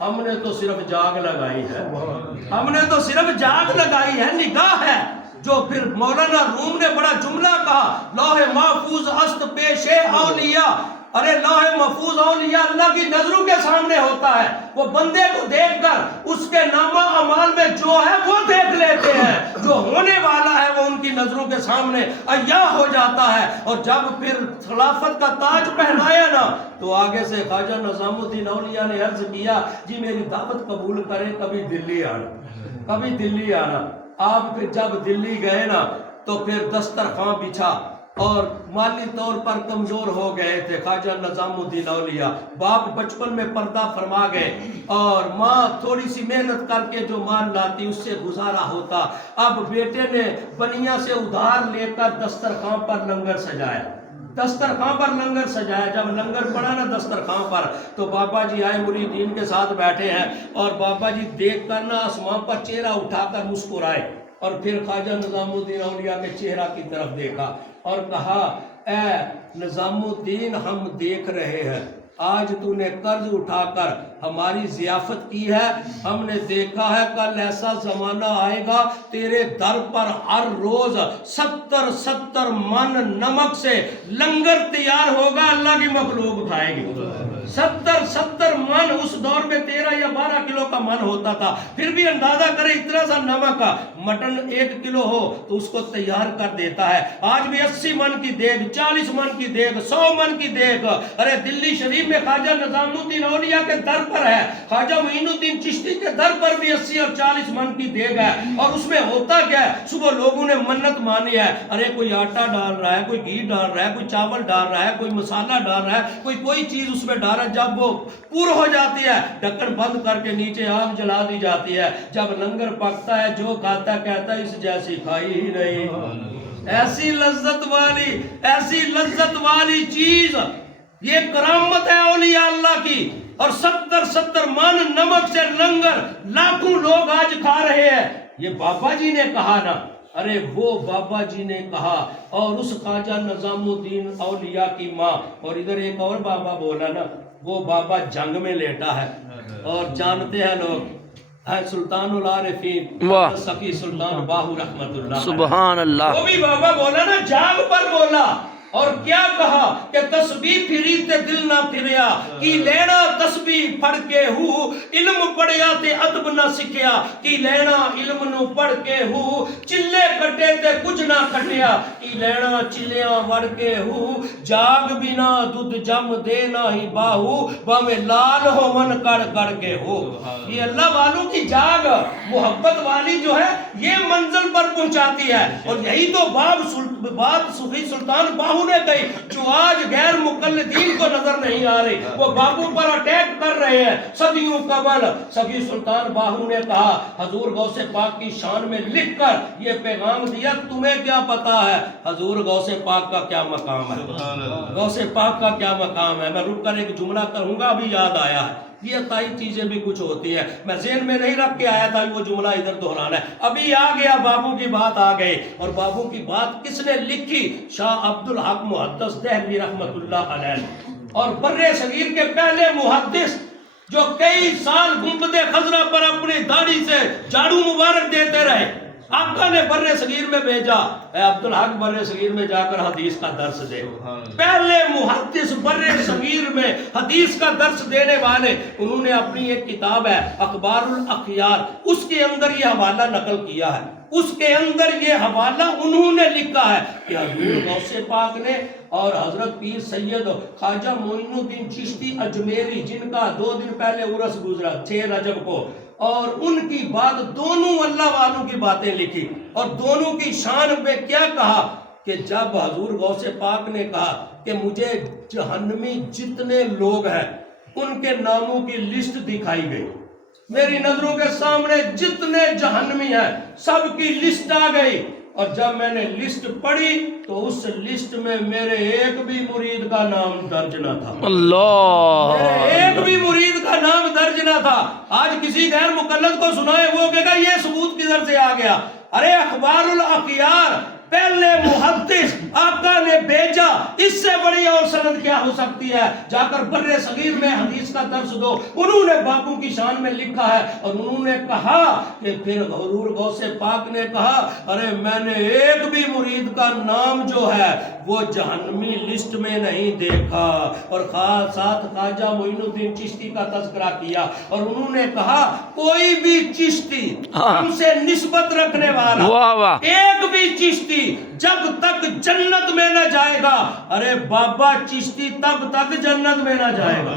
ہم نے تو صرف جاگ لگائی ہے، ہم نے تو صرف جاگ لگائی ہے، نگاہ ہے جو پھر مولانا روم نے بڑا جملہ کہا، لوح محفوظ است پیش اولیاء. ارے لوح محفوظ اولیاء اللہ کی نظروں کے سامنے ہوتا ہے، وہ بندے کو دیکھ کر اس کے نامہ اعمال میں جو ہے وہ دیکھ لیتے ہیں، جو ہونے والا ہے وہ ان کی نظروں کے سامنے عیاں ہو جاتا ہے. اور جب پھر خلافت کا تاج پہنایا نا تو آگے سے خواجہ نظام الدین اولیاء نے عرض کیا جی میری دعوت قبول کریں، کبھی دلی آنا، کبھی دلی آنا. آپ پھر جب دلی گئے نا تو پھر دسترخوان بچھا، اور مالی طور پر کمزور ہو گئے تھے خواجہ نظام الدین اولیاء. باپ بچپن میں پردہ فرما گئے اور ماں تھوڑی سی محنت کر کے جو مال لاتی اس سے گزارا ہوتا. اب بیٹے نے بنیا سے ادھار لے کر دسترخوان پر لنگر سجایا، دسترخوان پر لنگر سجایا. جب لنگر پڑا نا دسترخوان پر تو بابا جی آئے مریدین کے ساتھ بیٹھے ہیں، اور بابا جی دیکھ کر نا آسمان پر چہرہ اٹھا کر مسکرائے، اور پھر خواجہ نظام الدین اولیاء کے چہرہ کی طرف دیکھا اور کہا اے نظام الدین ہم دیکھ رہے ہیں، آج تو نے قرض اٹھا کر ہماری ضیافت کی ہے، ہم نے دیکھا ہے کل ایسا زمانہ آئے گا تیرے در پر ہر روز 70 من نمک سے لنگر تیار ہوگا، اللہ کی مخلوق کھائے گی. 70 من اس دور میں 13 یا 12 کلو کا من ہوتا تھا. پھر بھی اندازہ کرے اتنا سا نمک کا مٹن 1 کلو ہو تو اس کو تیار کر دیتا ہے. آج بھی 80 من کی دیگ، 40 من کی دیگ، 100 من کی دیگ. ارے دلی شریف میں خواجہ نظام الدین اولیاء کے در پر ہے، خواجہ معین الدین چشتی کے در پر بھی 80 اور 40 من کی دیگ ہے. اور اس میں ہوتا کیا ہے؟ صبح لوگوں نے منت مانی ہے، ارے کوئی آٹا ڈال رہا ہے، کوئی گھی ڈال رہا ہے، کوئی چاول ڈال رہا ہے، کوئی مسالہ ڈال رہا ہے، کوئی چیز اس میں ڈال رہا ہے. جب وہ پور ہو جاتی ہے ڈھکن بند کر کے نیچے آگ جلا دی جاتی ہے. جب لنگر پکتا ہے جو کھاتا کہتا ہے اس جیسی کھائی ہی نہیں. ایسی لذت والی چیز یہ کرامت ہے اولیاء اللہ کی. اور 70 من نمک سے لنگر لاکھوں لوگ آج کھا رہے ہیں. یہ بابا جی نے کہا نا، ارے وہ بابا جی نے کہا. اور اس خواجہ نظام الدین اولیاء کی ماں، اور ادھر ایک اور بابا بولا نا، وہ بابا جنگ میں لیٹا ہے. اور جانتے ہیں لوگ ہے سلطان العارفین سخی سلطان باہو رحمت اللہ، سبحان اللہ. وہ بھی بابا بولا نا، جاگ پر بولا. اور کیا کہا کہ تسبیح پھری تے دل نہ پھریا، کی لینا تسبیح پڑھ کے ہو علم پڑھیا تے ادب نہ سکھیا. کی لینا علم نو پڑھ کے ہو چلے کٹے تے کچھ نہ کٹیا. کی لینا چلیاں وڑ کے ہو جاگ بنا دودھ جم دینا ہی باہو باوے لال ہو من کڑ کڑ کے ہو. یہ اللہ والوں کی جاگ محبت والی جو ہے یہ منزل پر پہنچاتی ہے. اور یہی تو بات صوفی سلطان باہو نے کہی جو آج غیر مقلدین کو نظر نہیں آ رہی، وہ باپو پر اٹیک کر رہے ہیں صدیوں قبل. سخی سلطان باہو نے کہا حضور غوث پاک کی شان میں لکھ کر یہ پیغام دیا، تمہیں کیا پتا ہے حضور غوث پاک کا کیا مقام ہے، غوث پاک کا کیا مقام ہے. میں رک کر ایک جملہ کروں گا، ابھی یاد آیا ہے. یہ عطائی چیزیں بھی کچھ ہوتی ہیں، میں ذہن میں نہیں رکھ کے آیا تھا وہ جملہ ادھر دہرانا ہے. ابھی آ گیا، بابو کی بات آ گئی. اور بابو کی بات کس نے لکھی؟ شاہ عبد الحق محدث دہلوی رحمت اللہ علیہ. اور بر صغیر کے پہلے محدث جو کئی سال گنبد خضرا پر اپنی داڑھی سے جھاڑو مبارک دیتے رہے. آقا نے بر صغیر میں بھیجا، اے عبدالحق بر صغیر میں جا کر حدیث کا درس دے. پہلے محدث بر صغیر میں حدیث کا درس دینے والے، انہوں نے اپنی ایک کتاب ہے اخبار الاخیار، اس کے اندر یہ حوالہ نقل کیا ہے. اس کے اندر یہ حوالہ انہوں نے لکھا ہے کہ حضور غوث پاک نے اور حضرت پیر سید خواجہ معین الدین چشتی اجمیری، جن کا 2 دن پہلے عرس گزرا 6 رجب کو، اور ان کی بات دونوں اللہ والوں کی باتیں لکھی. اور دونوں کی شان پہ کیا کہا کہ جب حضور غوث پاک نے کہا کہ مجھے جہنمی جتنے لوگ ہیں ان کے ناموں کی لسٹ دکھائی گئی، میری نظروں کے سامنے جتنے جہنمی ہیں سب کی لسٹ آ گئی. اور جب میں نے لسٹ پڑھی تو اس لسٹ میں میرے ایک بھی مرید کا نام درج نہ تھا. اللہ، میرے ایک بھی مرید کا نام درج نہ تھا. آج کسی غیر مقلد کو سنائے وہ کہے گا یہ ثبوت کدھر سے آ گیا. ارے اخبار الاخیار پہلے محدث آقا نے بھیجا، اس سے بڑی اور سند کیا ہو سکتی ہے؟ جا کر بر صغیر میں حدیث کا درس دو۔ انہوں نے بابو کی شان میں لکھا ہے اور انہوں نے کہا کہ پھر حضور غوث پاک نے کہا ارے میں نے ایک بھی مرید کا نام جو ہے وہ جہنمی لسٹ میں نہیں دیکھا، اور ساتھ خواجہ معین الدین چشتی کا تذکرہ کیا، اور انہوں نے کہا کوئی بھی چشتی ہم سے نسبت رکھنے والا، واہ واہ، ایک بھی چشتی جب تک جنت میں نہ جائے گا، ارے بابا چشتی تب تک جنت میں نہ جائے گا،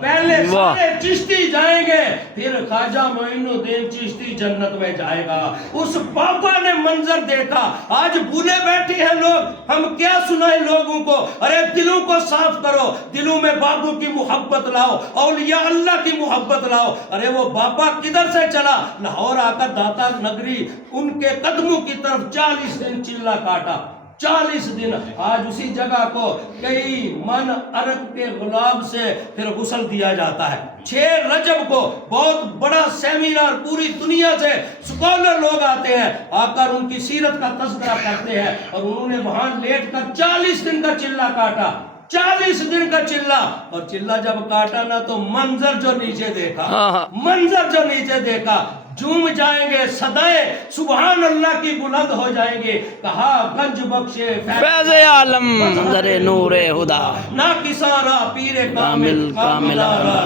پہلے سارے چشتی جائیں گے پھر خواجہ معین الدین چشتی جنت میں جائے گا۔ اس بابا نے منظر دیکھا۔ آج بھولے بیٹھے ہیں لوگ، ہم کیا سنائیں لوگوں کو؟ ارے دلوں کو صاف کرو، دلوں میں بابو کی محبت لاؤ، اولیاء اللہ کی محبت لاؤ۔ ارے وہ بابا کدھر سے چلا؟ لاہور آ کر داتا نگری ان کے قدموں کی طرف 40 دن چلا کاٹا، 40 دن۔ آج اسی جگہ کو کئی من عرق کے گلاب سے پھر غسل دیا جاتا ہے۔ 6 رجب کو بہت بڑا سیمینار پوری دنیا سے سکولر لوگ آتے ہیں، آ کر ان کی سیرت کا تذکرہ کرتے ہیں، اور انہوں نے وہاں لیٹ کر 40 دن کا چلا کاٹا، 40 دن کا چلا، اور چلا جب کاٹا نا تو منظر جو نیچے دیکھا، منظر جو نیچے دیکھا، جھوم جائیں گے، صدائے سبحان اللہ کی بلند ہو جائیں گے۔ کہا گنج بخشے فیض عالم ذر نور خدا، نا کسارا پیر کامل کامل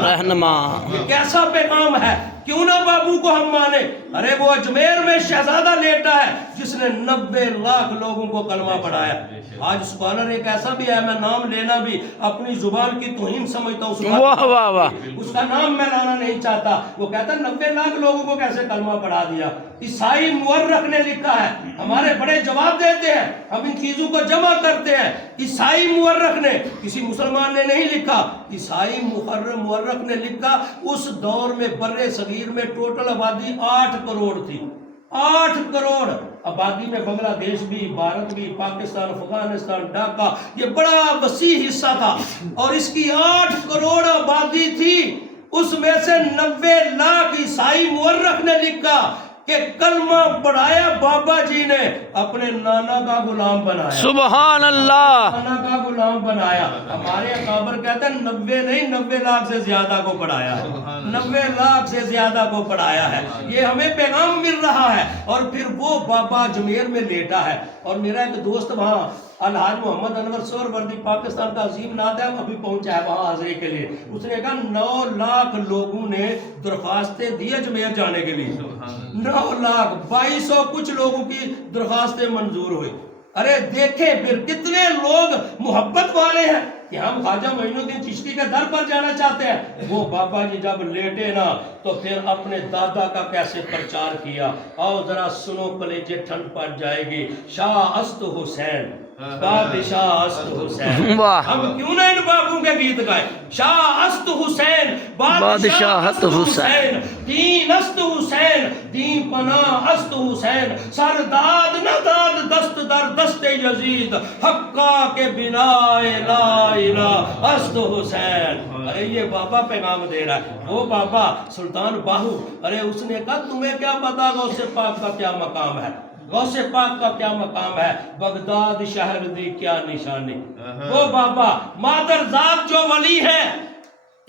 رہنما۔ یہ کیسا پیغام ہے؟ کیوں نہ بابو کو ہم مانے؟ ارے وہ اجمیر میں شہزادہ لیٹا ہے جس نے 90 لاکھ لوگوں کو کلمہ پڑھایا۔ آج اسکالر ایک ایسا بھی ہے، میں نام لینا بھی اپنی زبان کی توہین سمجھتا ہوں، واہ واہ واہ، اس کا نام میں لانا نہیں چاہتا۔ وہ کہتا ہے 90 لاکھ لوگوں کو کیسے کلمہ پڑھا دیا؟ عیسائی مورخ نے لکھا ہے، ہمارے بڑے جواب دیتے ہیں، ہم ان چیزوں کو جمع کرتے ہیں۔ عیسائی مورخ نے، کسی مسلمان نے نہیں لکھا، عیسائی مورخ نے لکھا اس دور میں بر صغیر میں ٹوٹل آبادی 8 کروڑ تھی، 8 کروڑ آبادی میں بنگلہ دیش بھی، بھارت بھی، پاکستان، افغانستان، ڈھاکہ، یہ بڑا وسیع حصہ تھا، اور اس کی 8 کروڑ آبادی تھی۔ اس میں سے 90 لاکھ عیسائی مورخ نے لکھا کہ کلمہ پڑھایا بابا جی نے، اپنے نانا کا غلام بنایا، سبحان اللہ، نانا کا غلام بنایا۔ ہمارے اکابر کہتے ہیں 90 نہیں 90 لاکھ سے زیادہ کو پڑھایا ہے، 90 لاکھ سے زیادہ کو پڑھایا ہے۔ یہ ہمیں پیغام مل رہا ہے، اور پھر وہ بابا اجمیر میں لیٹا ہے، اور میرا ایک دوست وہاں الحاج محمد انور سہروردی پاکستان کا عظیم ناد ہے، ابھی پہنچا ہے وہاں حاضری کے لیے۔ اس نے کہا 9 لاکھ لوگوں نے درخواستیں دی اجمیر جانے کے لیے، 9 لاکھ 2200 کچھ لوگوں کی درخواستیں منظور ہوئی۔ ارے دیکھیں پھر کتنے لوگ محبت والے ہیں کہ ہم خواجہ معین الدین چشتی کے در پر جانا چاہتے ہیں۔ وہ بابا جی جب لیٹے نا تو پھر اپنے دادا کا کیسے پرچار کیا، آؤ ذرا سنو کلیجے ٹھنڈ پڑ جائے گی۔ شاہ است حسین، بادشاہ است حسین، ہم کیوں نہ ان بابوں کے گیت گائے؟ شاہ است حسین، بادشاہ است حسین، دین است حسین، دین پناہ است حسین، سرداد نہ داد دست در دست یزید، حقا کے بنا لا الہ است حسین۔ ارے یہ بابا پیغام دے رہا ہے، وہ بابا سلطان باہو، ارے اس نے کہا تمہیں کیا پتا غوث پاک کا کیا مقام ہے، غوث پاک کا کیا مقام ہے، بغداد شہر دی کیا نشانی۔ وہ بابا مادر ذات جو ولی ہے،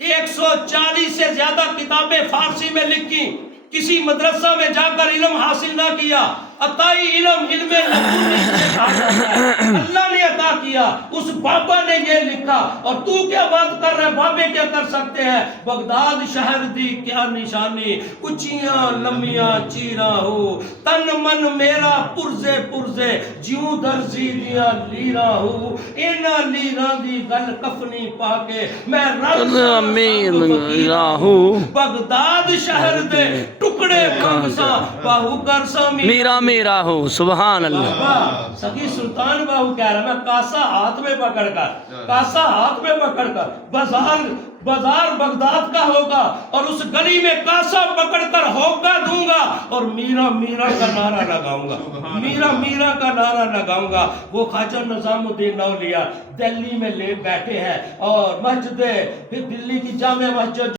140 سے زیادہ کتابیں فارسی میں لکھی، کسی مدرسہ میں جا کر علم حاصل نہ کیا، عطائی علم علم لدنی سے کہا جاتا ہے، اللہ نے عطا کیا، اس بابا نے یہ لکھا، اور تو کیا بات کر رہے ہیں؟ بابے کیا کر سکتے ہیں؟ بغداد شہر دی کیا نشانی، اچیاں لمیاں چیرا ہو، تن من میرا پرزے پرزے، جیوں درزی دیا لیرا ہو، اینا لیرا دی گل کفنی پاکے، میں بغداد شہر دے ٹکڑے کنگساں باہو کرسا میرا میرا ہو، سبحان اللہ۔ بابا سخی سلطان باہو کہہ رہا، میں کاسا ہاتھ میں پکڑ کر، کاسا ہاتھ میں پکڑ کر بازار بغداد کا ہوگا، اور اس گلی میں کاسا پکڑ کر ہوگا دوں گا، اور میرا میرا کا نعرہ لگاؤں گا، میرا میرا کا نعرہ لگاؤں گا۔ وہ خواجہ نظام الدین اولیاء دلی میں لے بیٹھے ہیں، اور مسجد پھر دلی کی جامع مسجد